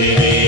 Sini